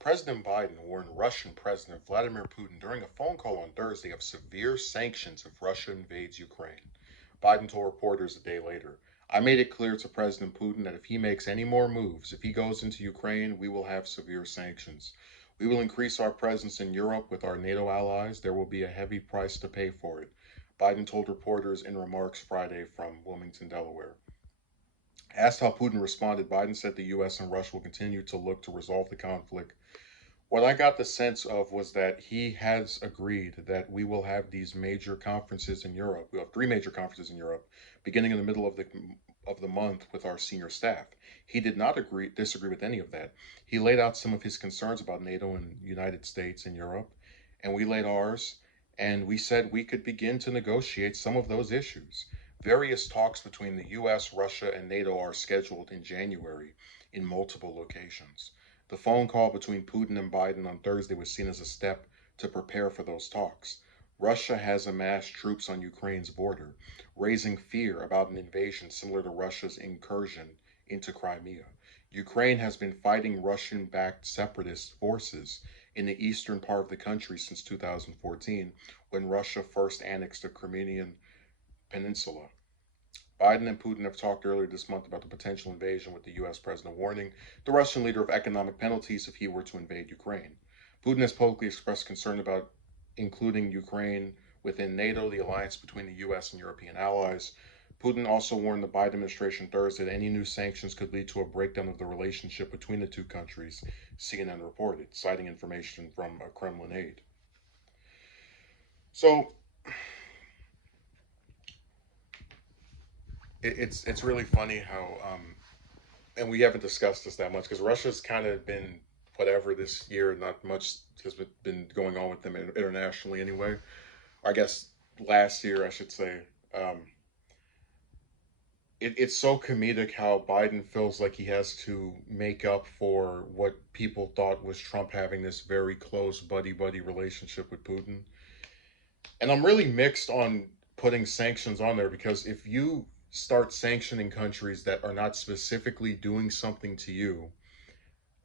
President Biden warned Russian President Vladimir Putin during a phone call on Thursday of severe sanctions if Russia invades Ukraine. Biden told reporters a day later, I made it clear to President Putin that if he makes any more moves, if he goes into Ukraine, we will have severe sanctions. We will increase our presence in Europe with our NATO allies. There will be a heavy price to pay for it. Biden told reporters in remarks Friday from Wilmington, Delaware. Asked how Putin responded, Biden said the U.S. and Russia will continue to look to resolve the conflict. What I got the sense of was that he has agreed that we will have these major conferences in Europe. We'll have three major conferences in Europe, beginning in the middle of the month with our senior staff. He did not disagree with any of that. He laid out some of his concerns about NATO and United States and Europe, and we laid ours, and we said we could begin to negotiate some of those issues. Various talks between the US, Russia, and NATO are scheduled in January in multiple locations. The phone call between Putin and Biden on Thursday was seen as a step to prepare for those talks. Russia has amassed troops on Ukraine's border, raising fear about an invasion similar to Russia's incursion into Crimea. Ukraine has been fighting Russian backed separatist forces in the eastern part of the country since 2014, when Russia first annexed the Crimean Peninsula. Biden and Putin have talked earlier this month about the potential invasion, with the U.S. president warning the Russian leader of economic penalties if he were to invade Ukraine. Putin has publicly expressed concern about including Ukraine within NATO, the alliance between the U.S. and European allies. Putin also warned the Biden administration Thursday that any new sanctions could lead to a breakdown of the relationship between the two countries, CNN reported, citing information from a Kremlin aide. So it's really funny how and we haven't discussed this that much because Russia's kind of been whatever this year. Not much has been going on with them internationally anyway. I guess last year, I should say. Um, it's so comedic how Biden feels like he has to make up for what people thought was Trump having this very close buddy buddy relationship with Putin. And I'm really mixed on putting sanctions on there because if you start sanctioning countries that are not specifically doing something to you,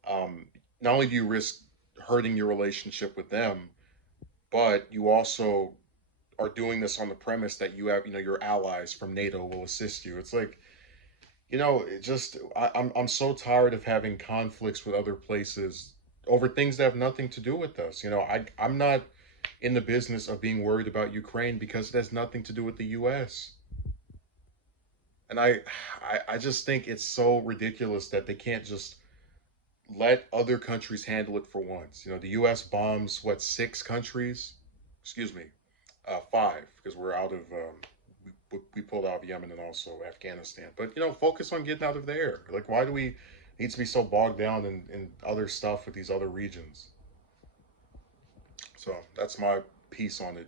um, not only do you risk hurting your relationship with them, but you also are doing this on the premise that you have, your allies from NATO will assist you. It's like, it just I'm so tired of having conflicts with other places over things that have nothing to do with us. I'm not in the business of being worried about Ukraine because it has nothing to do with the US. And I just think it's so ridiculous that they can't just let other countries handle it for once. The US bombs what, six countries? Excuse me, five, because we're out of we pulled out of Yemen and also Afghanistan. But focus on getting out of there. Like, why do we need to be so bogged down in other stuff with these other regions? So that's my piece on it.